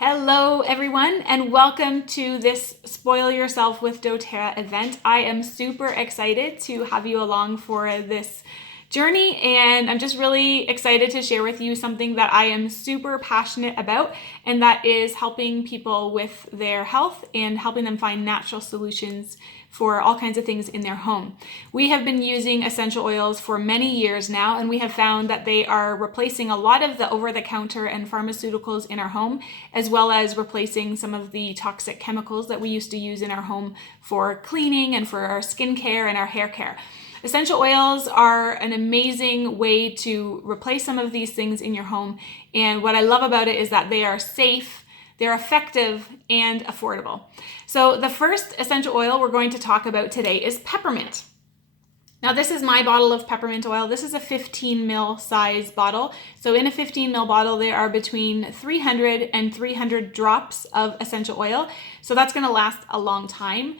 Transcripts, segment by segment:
Hello everyone and welcome to this Spoil Yourself with doTERRA event. I am super excited to have you along for this journey, and I'm just really excited to share with you something that I am super passionate about, and that is helping people with their health and helping them find natural solutions for all kinds of things in their home. We have been using essential oils for many years now, and we have found that they are replacing a lot of the over-the-counter and pharmaceuticals in our home, as well as replacing some of the toxic chemicals that we used to use in our home for cleaning and for our skincare and our hair care. Essential oils are an amazing way to replace some of these things in your home, and what I love about it is that they are safe, they're effective, and affordable. So the first essential oil we're going to talk about today is peppermint. Now this is my bottle of peppermint oil. This is a 15 ml size bottle. So in a 15 ml bottle, there are between 300 and 300 drops of essential oil. So that's gonna last a long time.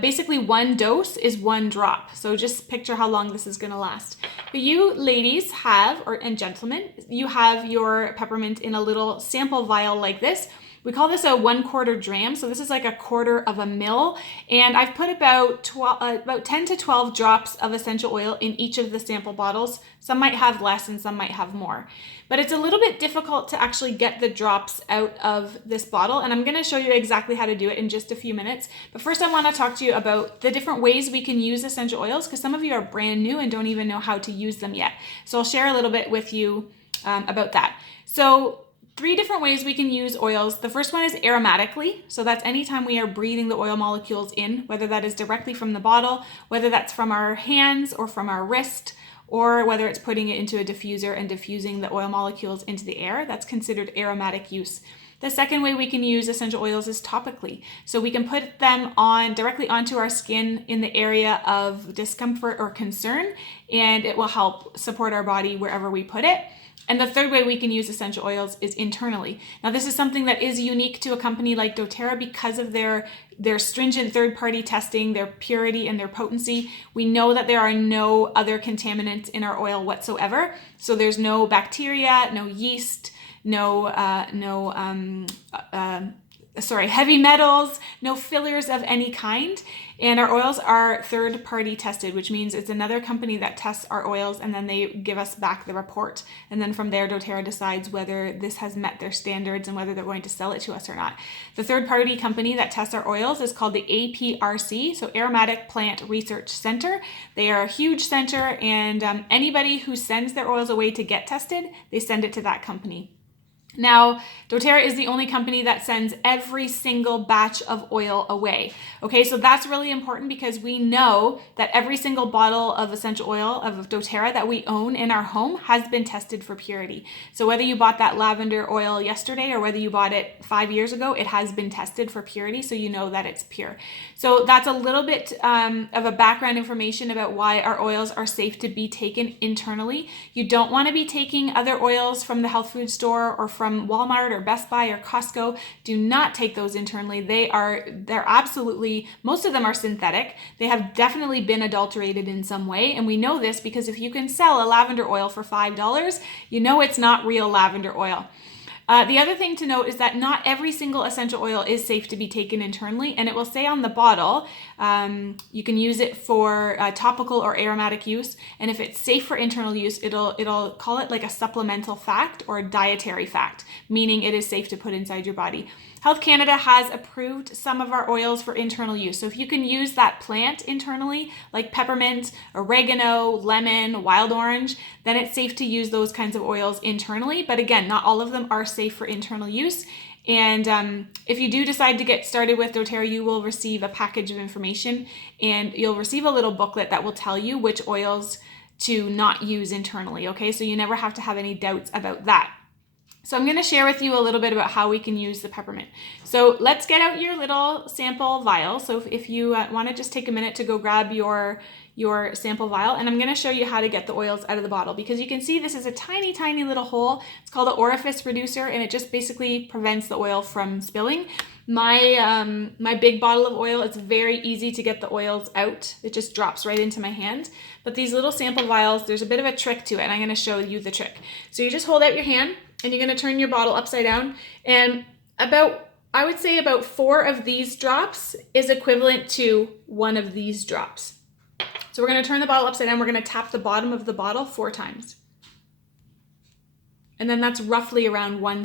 Basically one dose is one drop. So just picture how long this is gonna last. But you ladies have, and gentlemen, you have your peppermint in a little sample vial like this. We call this a 1/4 dram, so this is like a 1/4 of a mil, and I've put about 10 to 12 drops of essential oil in each of the sample bottles. Some might have less and some might have more. But it's a little bit difficult to actually get the drops out of this bottle, and I'm going to show you exactly how to do it in just a few minutes. But first I want to talk to you about the different ways we can use essential oils, because some of you are brand new and don't even know how to use them yet. So I'll share a little bit with you about that. So 3 different ways we can use oils. The first one is aromatically. So that's anytime we are breathing the oil molecules in, whether that is directly from the bottle, whether that's from our hands or from our wrist, or whether it's putting it into a diffuser and diffusing the oil molecules into the air. That's considered aromatic use. The second way we can use essential oils is topically. So we can put them on directly onto our skin in the area of discomfort or concern, and it will help support our body wherever we put it. And the third way we can use essential oils is internally. Now this is something that is unique to a company like doTERRA because of their stringent third-party testing, their purity and their potency. We know that there are no other contaminants in our oil whatsoever. So there's no bacteria, no yeast, heavy metals, no fillers of any kind. And our oils are third-party tested, which means it's another company that tests our oils and then they give us back the report. And then from there, doTERRA decides whether this has met their standards and whether they're going to sell it to us or not. The third-party company that tests our oils is called the APRC, so Aromatic Plant Research Center. They are a huge center, and anybody who sends their oils away to get tested, they send it to that company. Now, doTERRA is the only company that sends every single batch of oil away. Okay, so that's really important because we know that every single bottle of essential oil of doTERRA that we own in our home has been tested for purity. So whether you bought that lavender oil yesterday or whether you bought it 5 years ago, it has been tested for purity, so you know that it's pure. So that's a little bit of a background information about why our oils are safe to be taken internally. You don't want to be taking other oils from the health food store or from Walmart or Best Buy or Costco. Do not take those internally. They're absolutely, most of them are synthetic. They have definitely been adulterated in some way. And we know this because if you can sell a lavender oil for $5, you know it's not real lavender oil. The other thing to note is that not every single essential oil is safe to be taken internally, and it will say on the bottle, you can use it for topical or aromatic use, and if it's safe for internal use, it'll call it like a supplemental fact or a dietary fact, meaning it is safe to put inside your body. Health Canada has approved some of our oils for internal use. So if you can use that plant internally, like peppermint, oregano, lemon, wild orange, then it's safe to use those kinds of oils internally. But again, not all of them are safe for internal use. And if you do decide to get started with doTERRA, you will receive a package of information, and you'll receive a little booklet that will tell you which oils to not use internally. Okay, so you never have to have any doubts about that. So I'm going to share with you a little bit about how we can use the peppermint. So let's get out your little sample vial. So if you want to just take a minute to go grab your sample vial, and I'm going to show you how to get the oils out of the bottle, because you can see this is a tiny, tiny little hole. It's called an orifice reducer, and it just basically prevents the oil from spilling. My big bottle of oil, it's very easy to get the oils out. It just drops right into my hand. But these little sample vials, there's a bit of a trick to it, and I'm going to show you the trick. So you just hold out your hand, and you're going to turn your bottle upside down, and I would say about 4 of these drops is equivalent to 1 of these drops. So we're going to turn the bottle upside down. We're going to tap the bottom of the bottle 4 times. And then that's roughly around one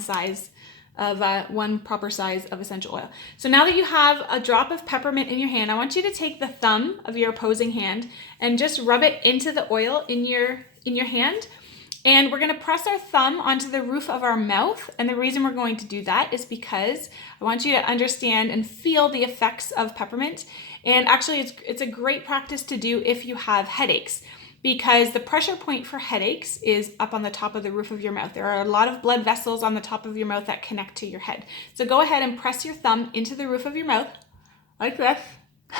proper size of essential oil. So now that you have a drop of peppermint in your hand, I want you to take the thumb of your opposing hand and just rub it into the oil in your hand. And we're going to press our thumb onto the roof of our mouth. And the reason we're going to do that is because I want you to understand and feel the effects of peppermint. And actually, it's a great practice to do if you have headaches, because the pressure point for headaches is up on the top of the roof of your mouth. There are a lot of blood vessels on the top of your mouth that connect to your head. So go ahead and press your thumb into the roof of your mouth like this.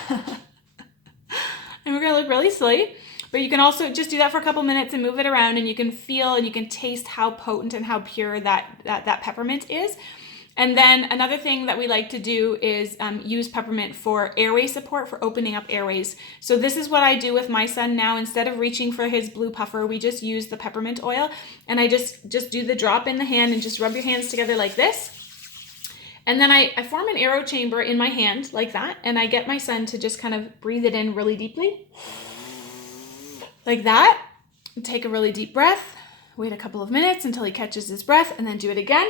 And we're going to look really silly. But you can also just do that for a couple minutes and move it around, and you can feel and you can taste how potent and how pure that peppermint is. And then another thing that we like to do is use peppermint for airway support, for opening up airways. So this is what I do with my son now. Instead of reaching for his blue puffer, we just use the peppermint oil, and I just do the drop in the hand and just rub your hands together like this. And then I form an aero chamber in my hand like that, and I get my son to just kind of breathe it in really deeply. Like that. Take a really deep breath, wait a couple of minutes until he catches his breath, and then do it again.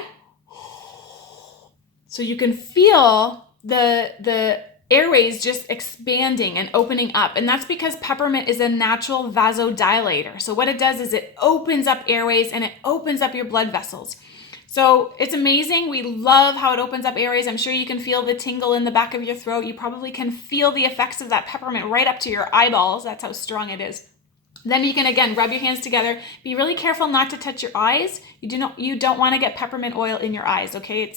So you can feel the airways just expanding and opening up. And that's because peppermint is a natural vasodilator. So what it does is it opens up airways and it opens up your blood vessels. So it's amazing. We love how it opens up airways. I'm sure you can feel the tingle in the back of your throat. You probably can feel the effects of that peppermint right up to your eyeballs. That's how strong it is. Then you can, again, rub your hands together. Be really careful not to touch your eyes. You don't want to get peppermint oil in your eyes, okay?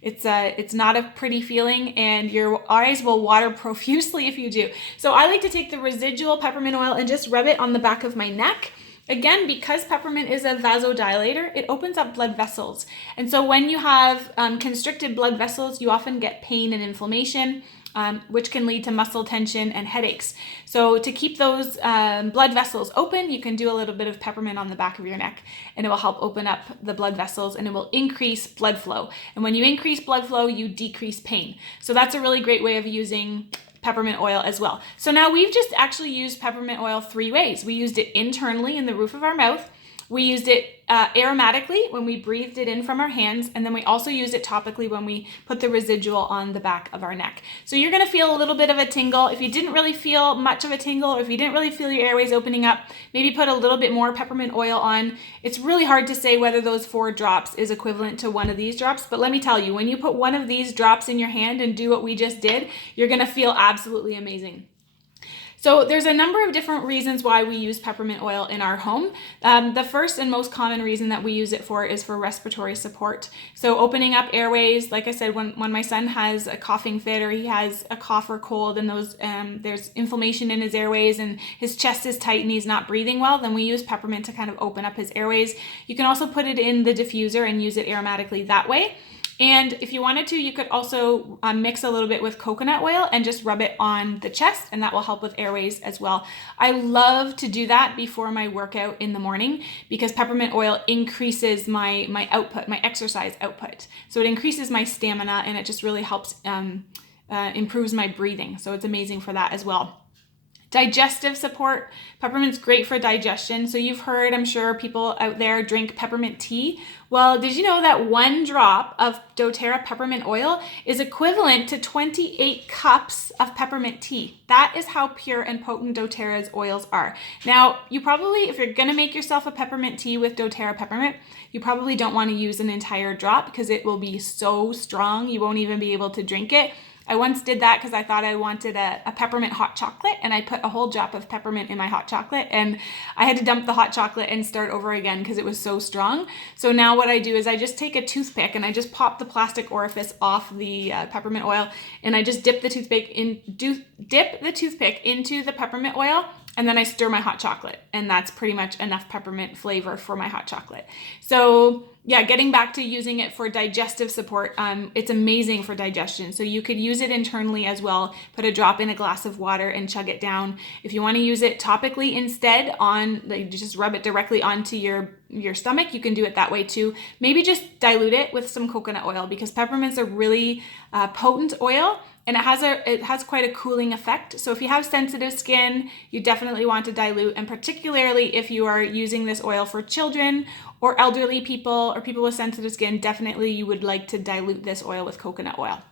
It's not a pretty feeling, and your eyes will water profusely if you do. So I like to take the residual peppermint oil and just rub it on the back of my neck. Again, because peppermint is a vasodilator, it opens up blood vessels. And so when you have constricted blood vessels, you often get pain and inflammation, which can lead to muscle tension and headaches. So to keep those blood vessels open, you can do a little bit of peppermint on the back of your neck, and it will help open up the blood vessels, and it will increase blood flow. And when you increase blood flow, you decrease pain. So that's a really great way of using peppermint oil as well. So now we've just actually used peppermint oil 3 ways. We used it internally in the roof of our mouth. We used it aromatically when we breathed it in from our hands, and then we also used it topically when we put the residual on the back of our neck. So you're going to feel a little bit of a tingle. If you didn't really feel much of a tingle, or if you didn't really feel your airways opening up, maybe put a little bit more peppermint oil on. It's really hard to say whether those 4 drops is equivalent to 1 of these drops, but let me tell you, when you put 1 of these drops in your hand and do what we just did, you're going to feel absolutely amazing. So there's a number of different reasons why we use peppermint oil in our home. The first and most common reason that we use it for is for respiratory support. So opening up airways, like I said, when my son has a coughing fit, or he has a cough or cold, and there's inflammation in his airways and his chest is tight and he's not breathing well, then we use peppermint to kind of open up his airways. You can also put it in the diffuser and use it aromatically that way. And if you wanted to, you could also mix a little bit with coconut oil and just rub it on the chest, and that will help with airways as well. I love to do that before my workout in the morning, because peppermint oil increases my output, my exercise output. So it increases my stamina, and it just really helps improves my breathing. So it's amazing for that as well. Digestive support. Peppermint's great for digestion. So you've heard, I'm sure, people out there drink peppermint tea. Well, did you know that 1 drop of doTERRA peppermint oil is equivalent to 28 cups of peppermint tea? That is how pure and potent doTERRA's oils are. Now, you probably, if you're going to make yourself a peppermint tea with doTERRA peppermint, you probably don't want to use an entire drop, because it will be so strong you won't even be able to drink it. I once did that because I thought I wanted a peppermint hot chocolate, and I put a whole drop of peppermint in my hot chocolate, and I had to dump the hot chocolate and start over again because it was so strong. So now what I do is I just take a toothpick and I just pop the plastic orifice off the peppermint oil, and I just dip the toothpick into the peppermint oil, and then I stir my hot chocolate, and that's pretty much enough peppermint flavor for my hot chocolate. So yeah, getting back to using it for digestive support, it's amazing for digestion. So you could use it internally as well. Put a drop in a glass of water and chug it down. If you want to use it topically instead, just rub it directly onto your stomach, you can do it that way too. Maybe just dilute it with some coconut oil, because peppermint's a really potent oil, and it has quite a cooling effect. So if you have sensitive skin, you definitely want to dilute, and particularly if you are using this oil for children or elderly people or people with sensitive skin, definitely you would like to dilute this oil with coconut oil.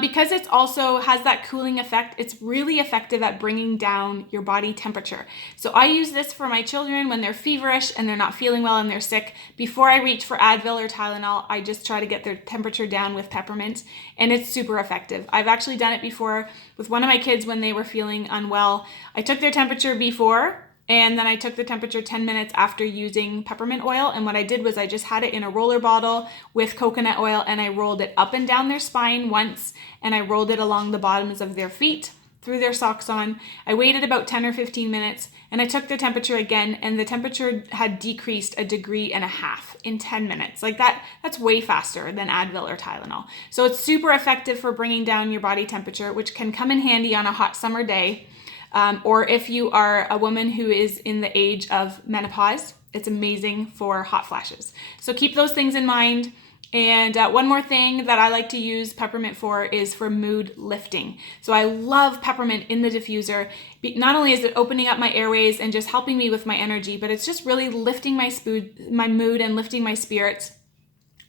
Because it also has that cooling effect, it's really effective at bringing down your body temperature. So I use this for my children when they're feverish and they're not feeling well and they're sick. Before I reach for Advil or Tylenol, I just try to get their temperature down with peppermint, and it's super effective. I've actually done it before with one of my kids when they were feeling unwell. I took their temperature before, and then I took the temperature 10 minutes after using peppermint oil. And what I did was I just had it in a roller bottle with coconut oil, and I rolled it up and down their spine once, and I rolled it along the bottoms of their feet, threw their socks on. I waited about 10 or 15 minutes, and I took their temperature again, and the temperature had decreased 1.5 degrees in 10 minutes. Like that's way faster than Advil or Tylenol. So it's super effective for bringing down your body temperature, which can come in handy on a hot summer day. Or if you are a woman who is in the age of menopause, it's amazing for hot flashes. So keep those things in mind. And one more thing that I like to use peppermint for is for mood lifting. So I love peppermint in the diffuser. Not only is it opening up my airways and just helping me with my energy, but it's just really lifting my mood and lifting my spirits.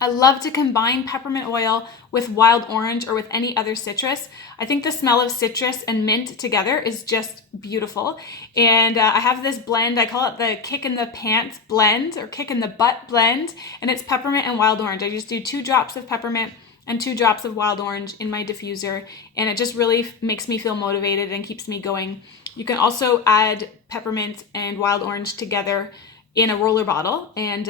I love to combine peppermint oil with wild orange or with any other citrus. I think the smell of citrus and mint together is just beautiful. And I have this blend, I call it the kick in the pants blend or kick in the butt blend, and it's peppermint and wild orange. I just do 2 drops of peppermint and 2 drops of wild orange in my diffuser, and it just really makes me feel motivated and keeps me going. You can also add peppermint and wild orange together in a roller bottle, and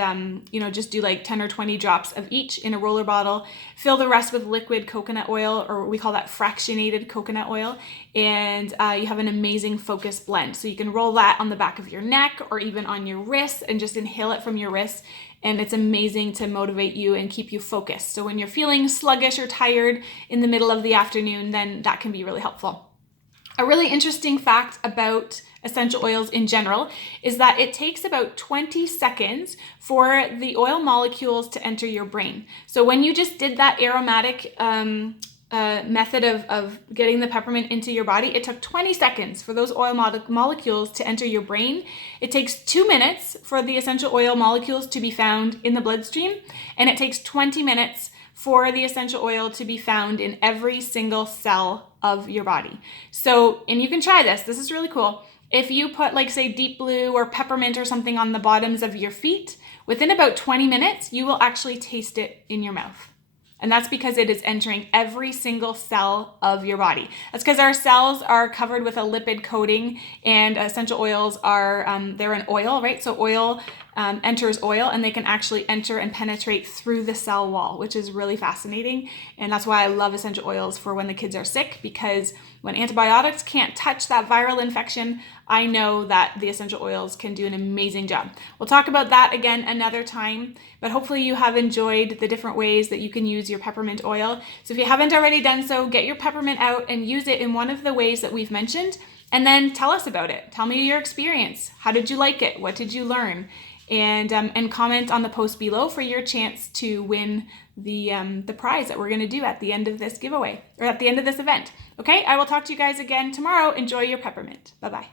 just do like 10 or 20 drops of each in a roller bottle. Fill the rest with liquid coconut oil, or we call that fractionated coconut oil, and you have an amazing focus blend. So you can roll that on the back of your neck or even on your wrist and just inhale it from your wrist, and it's amazing to motivate you and keep you focused. So when you're feeling sluggish or tired in the middle of the afternoon, then that can be really helpful. A really interesting fact about essential oils in general is that it takes about 20 seconds for the oil molecules to enter your brain. So when you just did that aromatic method of getting the peppermint into your body, it took 20 seconds for those oil molecules to enter your brain. It takes 2 minutes for the essential oil molecules to be found in the bloodstream, and it takes 20 minutes for the essential oil to be found in every single cell of your body. So, and you can try this. This is really cool. If you put like say deep blue or peppermint or something on the bottoms of your feet, within about 20 minutes, you will actually taste it in your mouth. And that's because it is entering every single cell of your body. That's because our cells are covered with a lipid coating, and essential oils are, they're an oil, right? So oil enters oil, and they can actually enter and penetrate through the cell wall, which is really fascinating. And that's why I love essential oils for when the kids are sick, because when antibiotics can't touch that viral infection, I know that the essential oils can do an amazing job. We'll talk about that again another time, but hopefully you have enjoyed the different ways that you can use your peppermint oil. So if you haven't already done so, get your peppermint out and use it in one of the ways that we've mentioned, and then tell us about it. Tell me your experience. How did you like it? What did you learn? And comment on the post below for your chance to win the prize that we're going to do at the end of this giveaway, or at the end of this event. Okay, I will talk to you guys again tomorrow. Enjoy your peppermint. Bye-bye.